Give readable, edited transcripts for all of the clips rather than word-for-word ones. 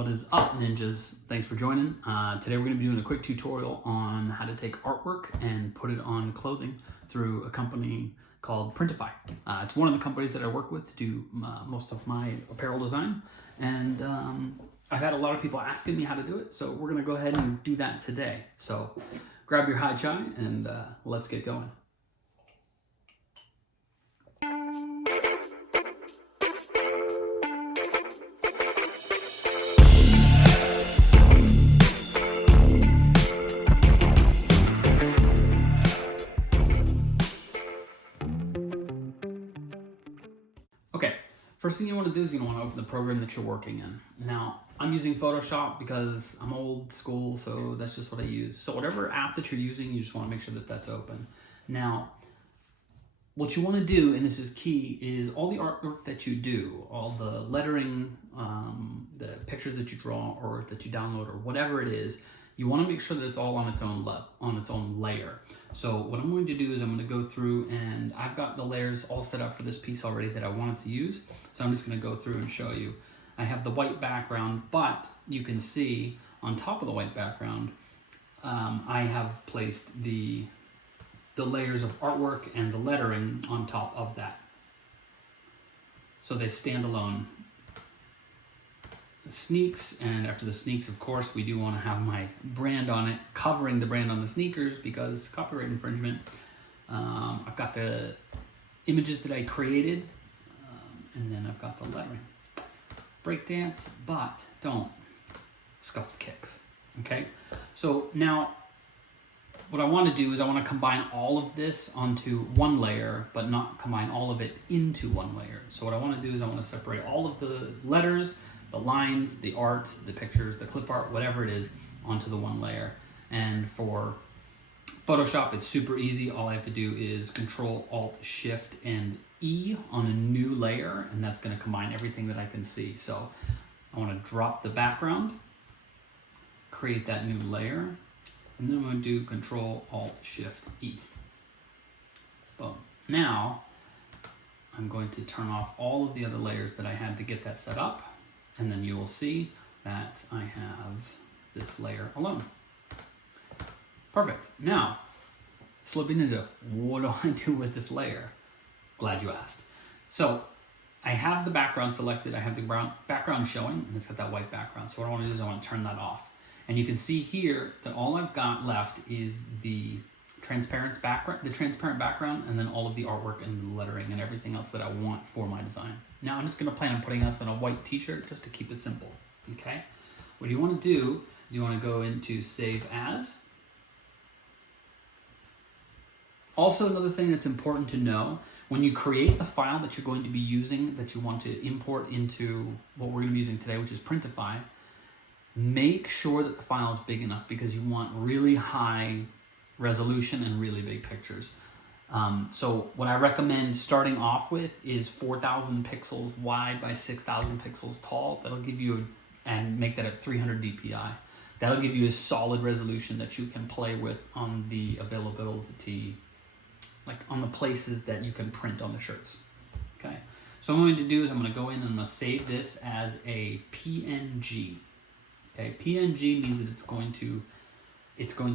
What is up, ninjas? Thanks for joining. Today we're going to be doing a quick tutorial on how to take artwork and put it on clothing through a company called Printify. It's one of the companies that I work with to do most of my apparel design, and I've had a lot of people asking me how to do it, so we're going to go ahead and do that today. So grab your high chai and let's get going. Okay, first thing you want to do is you want to open the program that you're working in. Now, I'm using Photoshop because I'm old school, so that's just what I use. So whatever app that you're using, you just want to make sure that that's open. Now, what you want to do, and this is key, is all the artwork that you do, all the lettering, the pictures that you draw or that you download or whatever it is, you want to make sure that it's all on its own layer. So what I'm going to do is I'm going to go through, and I've got the layers all set up for this piece already that I wanted to use. So I'm just going to go through and show you. I have the white background, but you can see on top of the white background, I have placed the layers of artwork and the lettering on top of that. So they stand alone. Sneaks, and after the sneaks, of course, we do want to have my brand on it, covering the brand on the sneakers because copyright infringement. I've got the images that I created, and then I've got the lettering. Breakdance, but don't scuff the kicks, okay? So now what I want to do is I want to combine all of this onto one layer, but not combine all of it into one layer. So what I want to do is I want to separate all of the letters, the lines, the art, the pictures, the clip art, whatever it is, onto the one layer. And for Photoshop, it's super easy. All I have to do is Control, Alt, Shift, and E on a new layer, and that's going to combine everything that I can see. So I want to drop the background, create that new layer, and then I'm going to do Control, Alt, Shift, E. Boom. Now I'm going to turn off all of the other layers that I had to get that set up, and then you will see that I have this layer alone. Perfect. Now, Slippy Ninja, what do I do with this layer? Glad you asked. So I have the background selected. I have the background showing, and it's got that white background. So what I want to do is I want to turn that off. And you can see here that all I've got left is the transparent background, and then all of the artwork and lettering and everything else that I want for my design. Now I'm just going to plan on putting this on a white t-shirt just to keep it simple, okay? What you want to do is you want to go into Save As. Also, another thing that's important to know, when you create the file that you're going to be using, that you want to import into what we're going to be using today, which is Printify, make sure that the file is big enough because you want really high resolution and really big pictures. So what I recommend starting off with is 4,000 pixels wide by 6,000 pixels tall. That'll give you, and make that at 300 dpi. That'll give you a solid resolution that you can play with on the availability, like on the places that you can print on the shirts. Okay. So what I'm going to do is I'm going to go in and I'm going to save this as a PNG. Okay. PNG means that it's going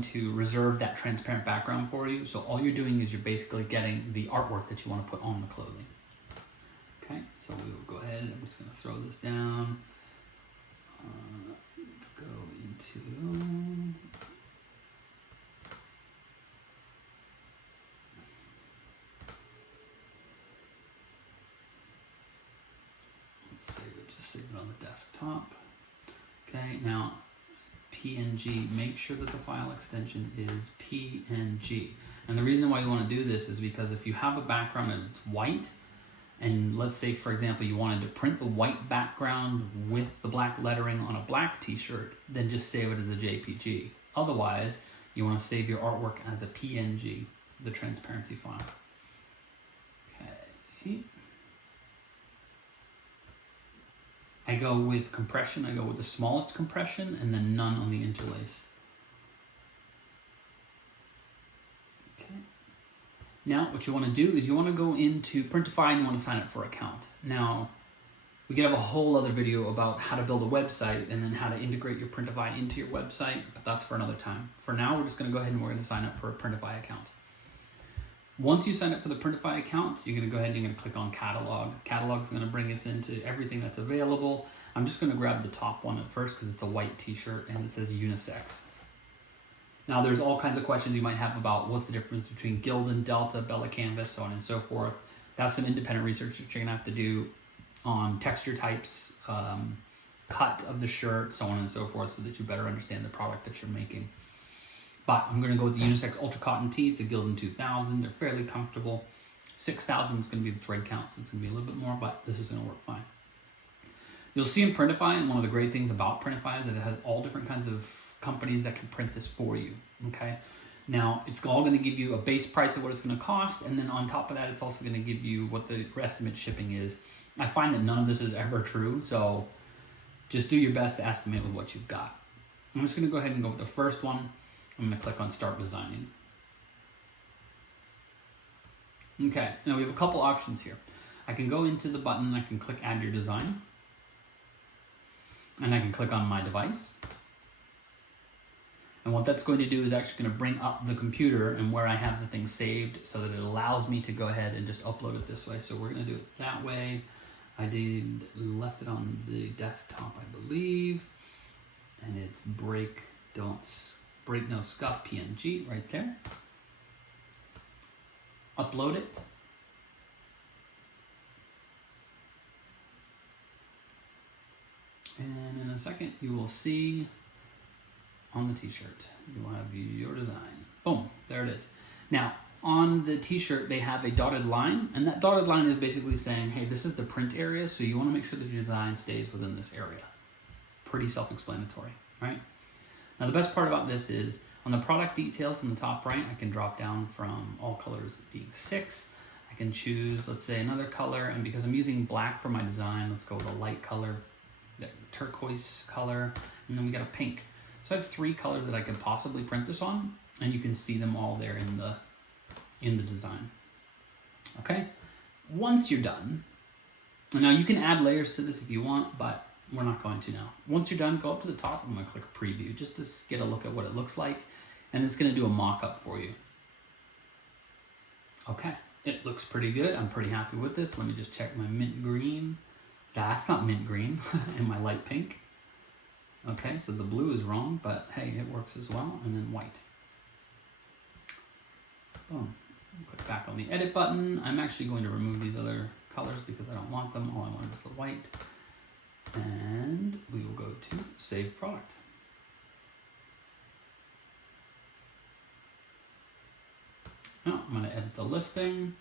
to reserve that transparent background for you. So all you're doing is you're basically getting the artwork that you want to put on the clothing. Okay, so we will go ahead. I'm just going to throw this down. Let's go into... Let's save it. Just save it on the desktop. Okay, now PNG, make sure that the file extension is PNG. And the reason why you want to do this is because if you have a background and it's white, and let's say, for example, you wanted to print the white background with the black lettering on a black t-shirt, then just save it as a JPG. Otherwise, you want to save your artwork as a PNG, the transparency file. Okay. I go with compression. I go with the smallest compression and then none on the interlace. Okay. Now, what you want to do is you want to go into Printify and you want to sign up for an account. Now, We could have a whole other video about how to build a website and then how to integrate your Printify into your website, but that's for another time. For now, we're just going to go ahead and we're going to sign up for a Printify account. Once you sign up for the Printify account, you're going to go ahead and you're going to click on Catalog. Catalog is going to bring us into everything that's available. I'm just going to grab the top one at first because it's a white t-shirt and it says unisex. Now there's all kinds of questions you might have about what's the difference between Gildan, Delta, Bella Canvas, so on and so forth. That's some independent research that you're going to have to do on texture types, cut of the shirt, so on and so forth, so that you better understand the product that you're making. But I'm going to go with the unisex ultra cotton tee. It's a Gildan 2000. They're fairly comfortable. 6,000 is going to be the thread count, so it's going to be a little bit more, but this is going to work fine. You'll see in Printify, and one of the great things about Printify is that it has all different kinds of companies that can print this for you, okay? Now, it's all going to give you a base price of what it's going to cost, and then on top of that, it's also going to give you what the estimate shipping is. I find that none of this is ever true, so just do your best to estimate with what you've got. I'm just going to go ahead and go with the first one. I'm going to click on Start Designing. Okay, now we have a couple options here. I can go into the button and I can click Add Your Design. And I can click on My Device. And what that's going to do is actually going to bring up the computer and where I have the thing saved so that it allows me to go ahead and just upload it this way. So we're going to do it that way. I left it on the desktop, I believe. And it's Break No Scuff PNG right there. Upload it. And in a second, you will see on the t-shirt, you will have your design. Boom, there it is. Now, on the t-shirt, they have a dotted line, and that dotted line is basically saying, hey, this is the print area, so you want to make sure that your design stays within this area. Pretty self-explanatory, right? Now, the best part about this is on the product details in the top right, I can drop down from all colors being 6. I can choose, let's say, another color, and because I'm using black for my design, let's go with a light color, the turquoise color, and then we got a pink. So I have 3 colors that I could possibly print this on, and you can see them all there in the design. Okay, once you're done, now you can add layers to this if you want, but we're not going to now. Once you're done, go up to the top. I'm going to click Preview just to get a look at what it looks like, and it's going to do a mock-up for you. Okay, it looks pretty good. I'm pretty happy with this. Let me just check my mint green. That's not mint green, and my light pink. Okay, so the blue is wrong, but hey, it works as well. And then white. Boom. Click back on the edit button. I'm actually going to remove these other colors because I don't want them. All I want is the white. And we will go to Save Product. Now I'm going to edit the listing.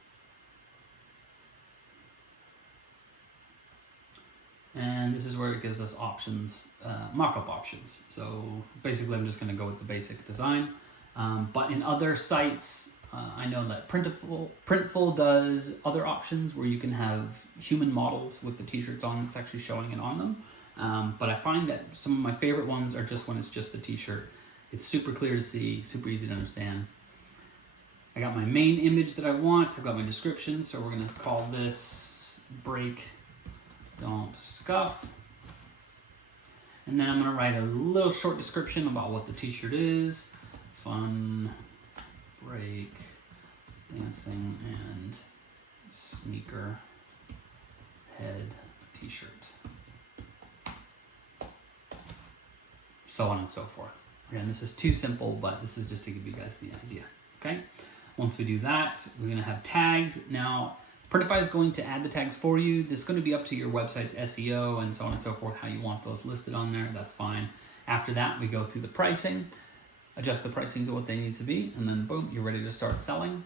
And this is where it gives us options, mock-up options. So basically I'm just going to go with the basic design. But in other sites, I know that Printful does other options where you can have human models with the t-shirts on. It's actually showing it on them. But I find that some of my favorite ones are just when it's just the t-shirt. It's super clear to see, super easy to understand. I got my main image that I want. I've got my description. So we're going to call this Break Don't Scuff. And then I'm going to write a little short description about what the t-shirt is. Fun, break, dancing, and sneaker head t-shirt. So on and so forth. Again, this is too simple, but this is just to give you guys the idea. Okay? Once we do that, we're going to have tags. Now, Printify is going to add the tags for you. This is going to be up to your website's SEO and so on and so forth, how you want those listed on there. That's fine. After that, we go through the pricing, adjust the pricing to what they need to be, and then boom, you're ready to start selling,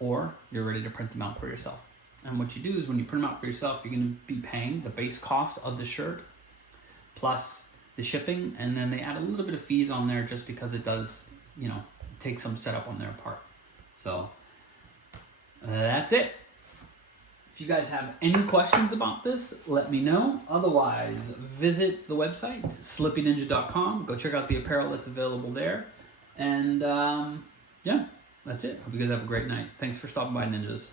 or you're ready to print them out for yourself. And what you do is when you print them out for yourself, you're going to be paying the base cost of the shirt plus the shipping, and then they add a little bit of fees on there just because it does, you know, take some setup on their part. So that's it. If you guys have any questions about this, let me know. Otherwise, visit the website, slippyninja.com. Go check out the apparel that's available there. And yeah, that's it. Hope you guys have a great night. Thanks for stopping by, ninjas.